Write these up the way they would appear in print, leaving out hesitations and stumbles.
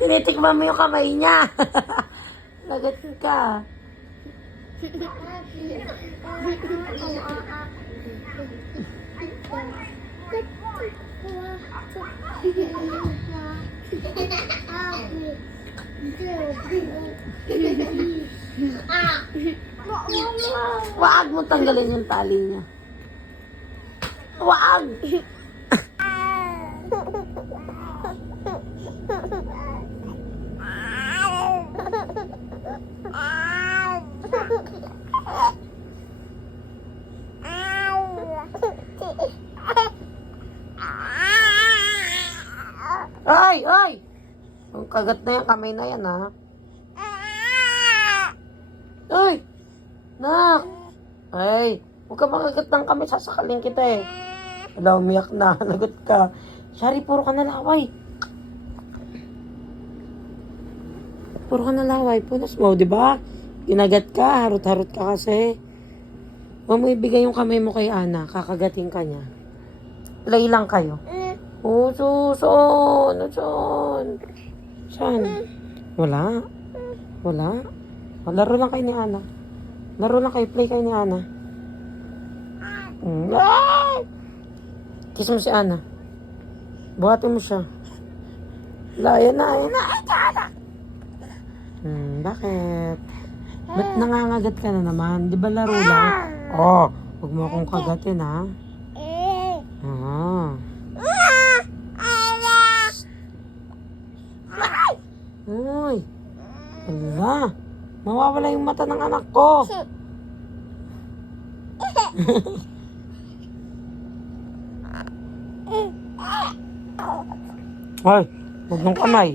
Tinitikman mo yung kamay niya. Lagat ka. Wag mo tanggalin yung tali niya. Wag! Ay! Ay! Ang kagat na yan, kamay na yan, ha? Ay! Nak! Ay! Huwag ka makagat ng kamay, sasakalin kita eh. Wala, umiyak na. Nagot ka. Shari, puro ka nalaway. Puro ka nalaway. Punas mo, di ba? Ginagat ka, harot-harot ka kasi. Huwag mo ibigay yung kamay mo kay Ana. Kakagatin ka niya. Play lang kayo. Oh, saan? Saan? Wala. Wala. Laro lang kayo ni Ana. Laro lang kayo. Play kayo ni Ana. Ay! Kiss mo si Ana. Buhatin mo siya. Ayan na. Ay, Ana! Bakit? Ba't nangangagat ka na naman? Di ba laro lang? Oh, huwag mo akong kagatin, ha? Uy! Ala! Mawawala yung mata ng anak ko! Ay! Huwag yung kamay!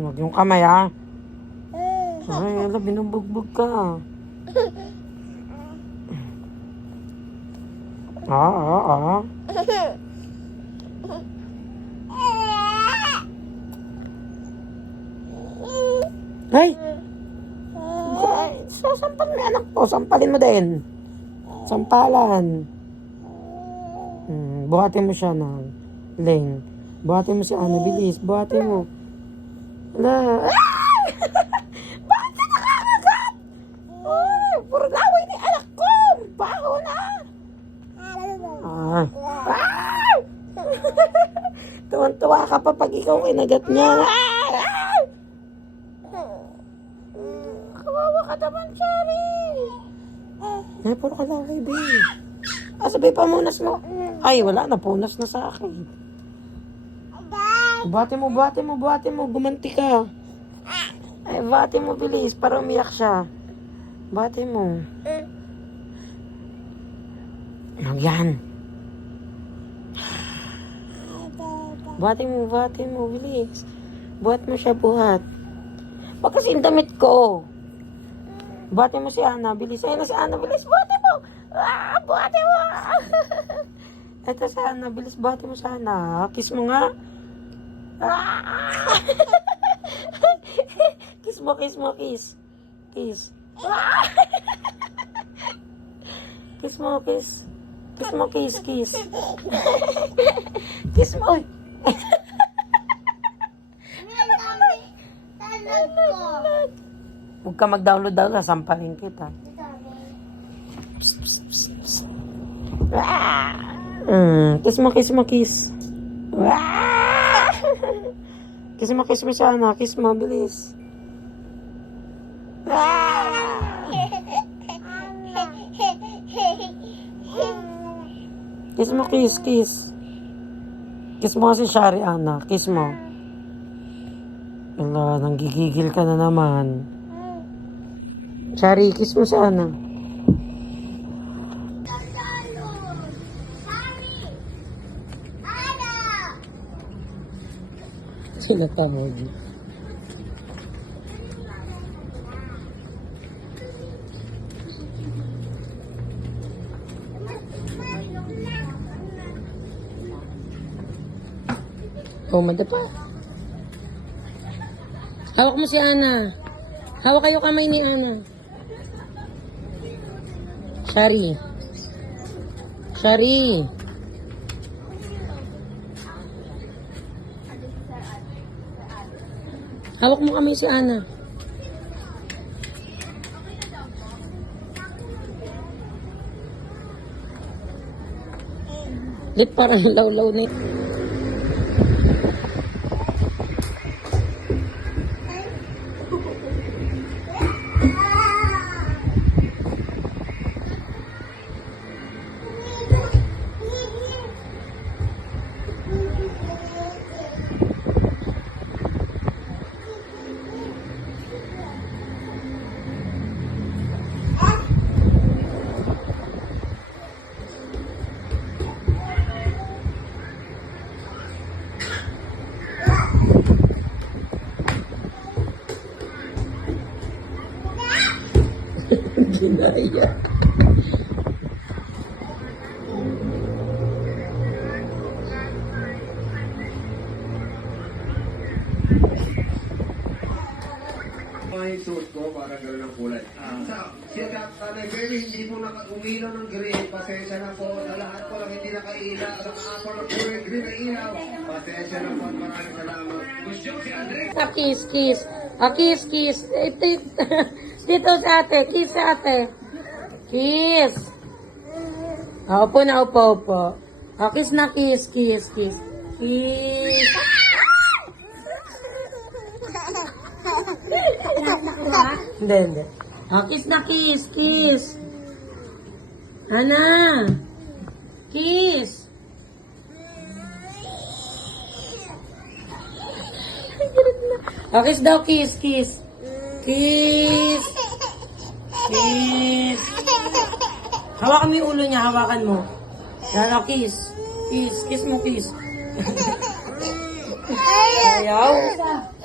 Huwag yung kamay, ha? Ay, ala, binubugbog ka. Ay! Sasampal mo yung anak ko. Sampalin mo din. Sampalan. Buhatin mo siya ng Ling. Buhatin mo si Ana. Bilis. Buhatin mo. Ala. Bakit ka nakakagat? Oh, puro laway ni anak ko. Baho na. Tuwan-tuwa ka pa pag ikaw kinagat niya. Kawawa ka naman, Cherry. Ay, puro ka laway, babe. Sabi pa munas mo. Ay, wala na. Punas na sa akin. Buhati mo. Gumanti ka. Ay, buhati mo, bilis. Para umiyak siya. Buhati mo. Yan. Buhati mo, bilis. Buhat mo siya, buhat. Wag kasi yung damit ko. Buhati mo si Ana, bilis. Ayun na si Ana, bilis. Buhati mo. Buhati mo. Ito si Ana, bilis. Buhati mo si Ana. Kiss mo nga. Kiss mo. Kiss. Kiss mo. Kiss mo. Huwag ka mag-download, sasampalin kita. Kiss mo. Kiss mo siya, Ana. Kiss mo, bilis. Kiss mo. Kiss mo kasi Shari, Ana. Kiss mo. Wala, nanggigigil ka na naman. Shari, kiss mo si Ana. Sila tawag. Oh, madapa. Hawak mo si Ana. Hawak kayo kamay ni Ana. Shari. Shari. Hawak mo kamay si Ana. Lit parang law-law na yun. Ginaya. Yung suot ko, parang gano'n ang kulay. Siya Tatay Bernie, hindi po umilaw ng green. Pasensya na po. Sa lahat po lang hindi nakailaw. Naka-apple ng kulay green na ilaw. Pasensya na po. Maraming salamat. Gusto si Andre. Kiss, kiss. Kiss, kiss. Dito sa ate. Kiss sa ate. Kiss. Upo na, upo. Kiss na, kiss, kiss, kiss. Kiss. Hindi. Kiss na, kiss, kiss. Ana. Kiss. Kiss daw, kiss, kiss. Kiss. Kiss. Hawakan mo yung ulo niya, hawakan mo. Yan, kiss. Kiss, kiss mo, kiss. Ayaw?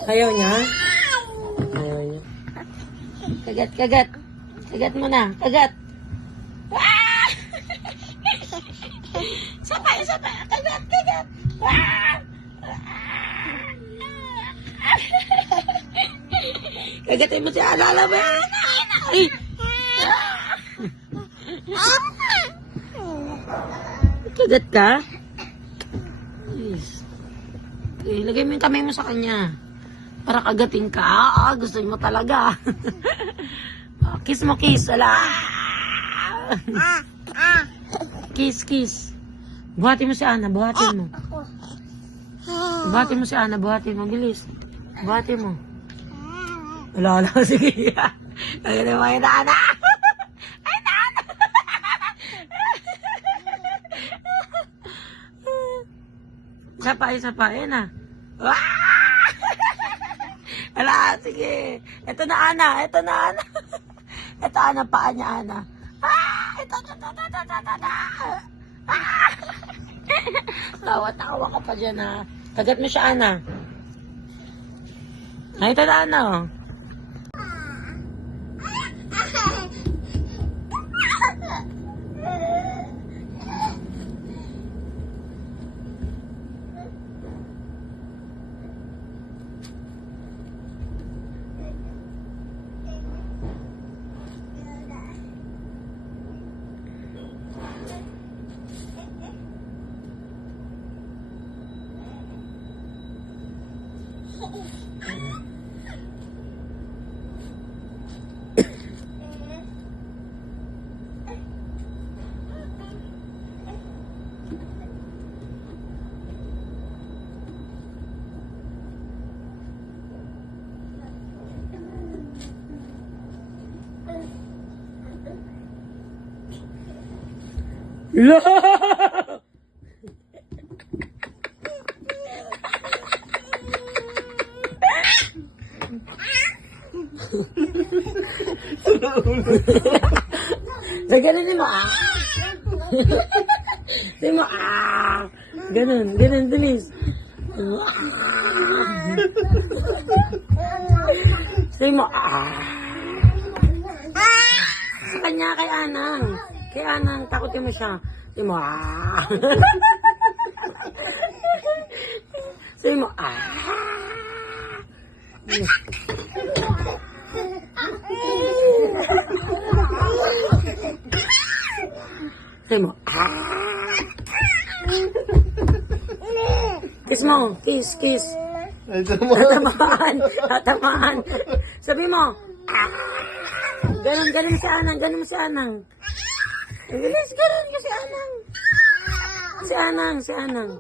Ayaw niya? Ayaw niya. Kagat. Kagat mo na, kagat. Sabay. Kagat. Kagatin mo si Ana, alam mo yan. Ay. Kagat ka? Yes. Ilagay mo yung kamay mo sa kanya. Para kagatin ka. Gusto mo talaga. Kiss mo, kiss. Wala. Kiss. Buhatin mo si Ana, buhatin mo. Buhatin mo si Ana, buhatin mo. Bilis. Buhatin mo. Wala. Sige. Ay, naman yung Ana. Ay, Ana. Isa pa. Yan na. Wala, sige. Ito na, Ana. Ito, Ana, paa niya, Ana. Ito. Tawa ka pa dyan, ha. Kagat mo siya, Ana. Ito na, Ana, oh. La! Ganun mo, Sabi mo, Ganun, bilis. Sabi mo, Sa kanya, kay Anang. Kay Anang, takutin mo siya. Sabi mo, Sabi mo, Sabi mo, kiss mo, kiss, kiss. Ay, tama. Tatamaan, tatamaan. Sabi mo, ganon, ganon si Anang, ganon si Anang. Ang bilis, ganon ka si Anang. Si Anang, si Anang.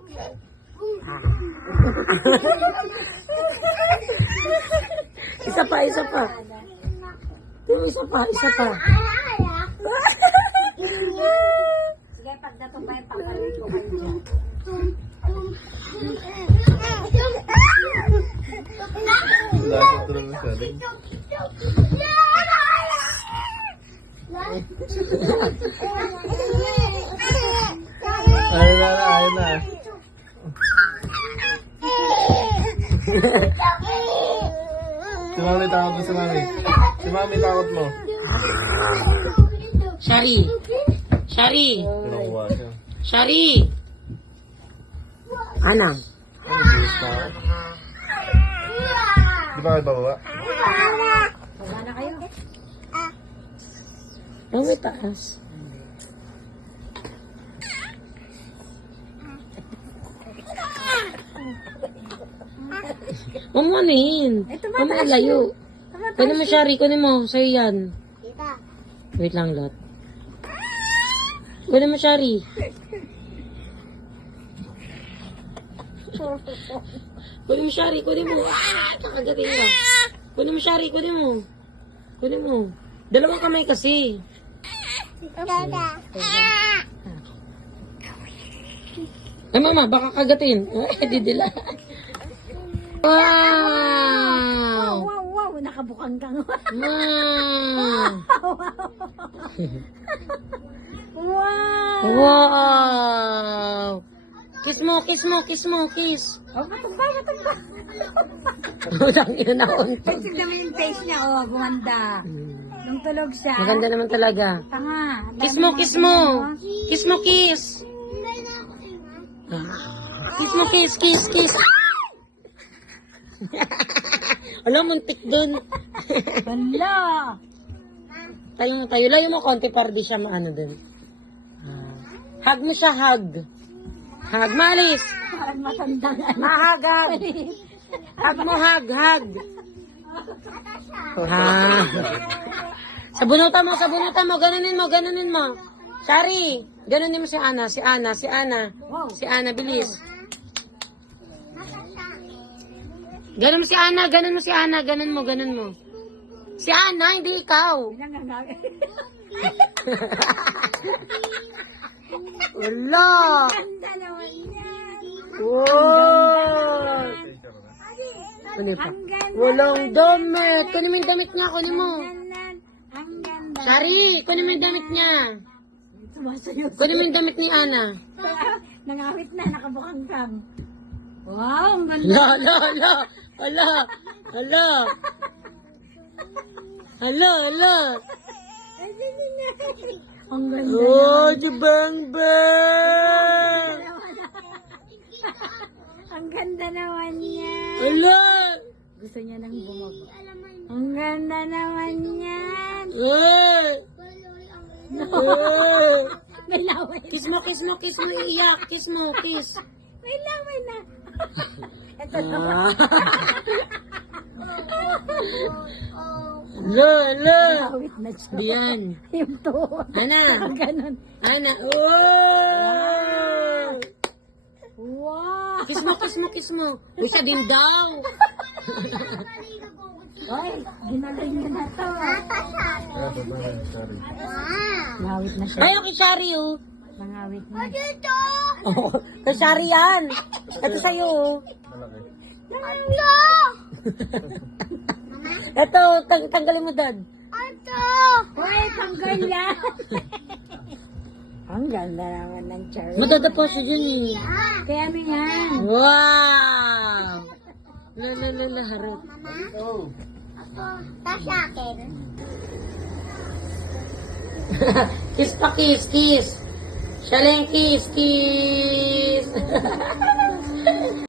Isa pa, isa pa. Yung isa pa, isa pa. Sige, pag natumpay, pagkalit ko kayo dyan. Lapit ko lang sa atin. Ayun na, ayun na. Si Mami takot mo, si Mami. Si Mami takot mo. Shari. Shari. Kinukuha siya. Shari. Anang. Ang bilis pa ako. Di ba kayo bababa? Baba na kayo. Oh, may taas. Huwag mo anuhin. Huwag mo ilayo. Kunin mo, Shari. Kunin mo. Sa'yo yan. Wait lang, Lot. Kunin mo, Shari. Kunin mo, Shari. Kunin mo. Kakagatin mo. Kunin mo, Shari. Kunin mo. Kunin mo. Dalawang kamay kasi. Ay, mama, baka kagatin. Ay, didila. Wow! Wow, wow, nakabukang kang. Wow! Wow! Wow! Kiss mo, kiss mo, kiss mo, kiss. Oh, matumba, matumba. Ang ina na untog. Kasi naman yung face niya, oh, gumanda. Nung tulog siya. Maganda naman talaga. Tanga. Kiss mo, kiss mo. Kiss mo, kiss. Kiss mo, kiss, kiss, kiss. Alam, muntik dun. Hala! Tayo mo, tayo. Layo mo konti para di siya maano dun. Hug mo siya, hug. Hug, malis. Parang matanda na. Mahag, hug. Hug mo, hug, hug. Sabunutan mo, ganunin mo, ganunin mo. Shari, ganunin mo si Ana, si Ana, si Ana. Si Ana, bilis. Ganun mo si Ana, ganun mo si Ana, ganun mo, ganun mo. Si Ana, hindi ikaw. Wala. Ganda naman yan. Wow. Ano pa? Ang ganda. Walang damit. Kunin mo yung damit niya, kunin mo. Ang ganda. Shari, kunin mo yung damit niya. Sumasayaw. Kunin mo yung damit ni Ana. Nangawit na, nakabukang kang. Wow, ang ganda. Hala. Ang ganda. Oh, jibang bang. Ang ganda naman niya. Hala. Gusto niya nang bumaba. Ang ganda naman yan. Eh. May laway. Kiss mo, iiyak. Kiss mo, kiss. May laway na. Ito na. Hala. Lawit na siya. Diyan. Yung tuwa. Ana. Ganon. Ana. Oh. Wow. Kiss mo. Uy, siya din daw. Ay, ginaling niya na to. Lawit na siya. Ayaw kay Shari, oh. Nangawit na. Oh, kay Shari yan. Ito sa'yo, oh. Ito, tanggalin mo, Dad. Uy, tanggal yan. Ang ganda naman ng cherry. Madadapo siya dyan, eh. Kaya ano yan? Wow! Harap. Oh. Kiss pa, kiss. Shaleng, kiss.